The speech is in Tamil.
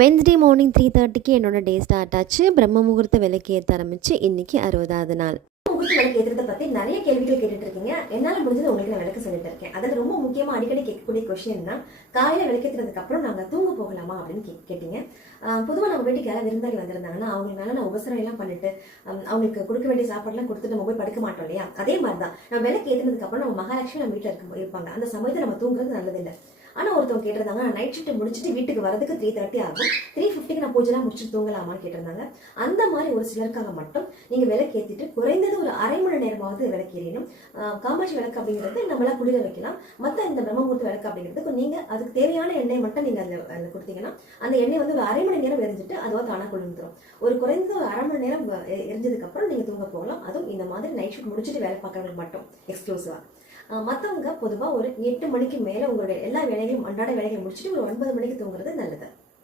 வென்ஸ்டே மார்னிங் 3:30க்கு என்னோட டே ஸ்டார்ட் ஆச்சு. பிரம்ம முகூர்த்த விளக்கு ஏற்ற ஆரம்பிச்சு இன்னைக்கு 60வது நாள். முகூர்த்த விளக்கு ஏற்றுறதை பற்றி நிறைய கேள்விகள் கேட்டுட்டு இருக்கீங்க. என்னால் முடிஞ்சது உங்களுக்கு நான் விளக்கு சொல்லிட்டு இருக்கேன். அதில் ரொம்ப முக்கியமாக அடிக்கடி கேட்கக்கூடிய கொஸ்டின் தான், காலையில் விளக்கேற்றுறதுக்கு அப்புறம் நாங்கள் தூங்க போகலாமா அப்படின்னு கேட்டீங்க. பொதுவாக நம்ம வீட்டுக்கு யாராவது விருந்தாளி வந்திருந்தாங்கன்னா அவங்களுக்கு மேலே நான் உபசரம் எல்லாம் பண்ணிட்டு அவங்களுக்கு கொடுக்க வேண்டிய சாப்பாடுலாம் கொடுத்துட்டு நம்ம போய் படுக்க மாட்டோம் இல்லையா? அதே மாதிரி தான் நம்ம விளக்கு ஏற்றுனதுக்கு அப்புறம் நம்ம மகாலட்சுமி நம்ம வீட்டில் இருப்பாங்க. அந்த சமயத்தில் நம்ம தூங்குறது நல்லதில்லை. ஆனால் ஒருத்தவங்க கேட்டிருந்தாங்க, நான் நைட் ஷிஃப்ட் முடிச்சுட்டு வீட்டுக்கு வரதுக்கு 3:30 ஆகும், 3:50க்கு நான் பூஜைலாம் முடிச்சுட்டு தூங்கலாமான்னு கேட்டிருந்தாங்க. அந்த மாதிரி ஒரு சிலருக்காக மட்டும் நீங்கள் விளக்கு ஏற்றிட்டு குறைந்தது ஒரு அரை மணி நேரமாவது விளக்கு எறியணும். காமாட்சி விளக்கு அப்படிங்கிறது நம்மளாம் குளிர வைக்கலாம். மற்ற இந்த பிரம்மமுகூர்த்த விளக்கு அப்படிங்கிறதுக்கு நீங்கள் அதுக்கு தேவையான எண்ணெய் மட்டும் நீங்கள் அதில் கொடுத்தீங்கன்னா அந்த எண்ணெய் வந்து ஒரு அரை மணி நேரம் எரிஞ்சிட்டு அதுவாக தானாக குளிர்ந்துடும். ஒரு குறைந்தது ஒரு அரை மணி நேரம் எரிஞ்சதுக்கப்புறம் நீங்கள் தூங்க போகலாம். அதுவும் இந்த மாதிரி நைட் ஷிஃப்ட் முடிச்சுட்டு வேலை பார்க்குறவங்களுக்கு மட்டும் எக்ஸ்க்ளூசிவாக. மற்றவங்க பொதுவாக ஒரு 8 மணிக்கு மேலே உங்களுடைய எல்லா வேலைகளையும் அன்றாட வேலைகளை முடிச்சுட்டு ஒரு 9 மணிக்கு தூங்குறது நல்லது.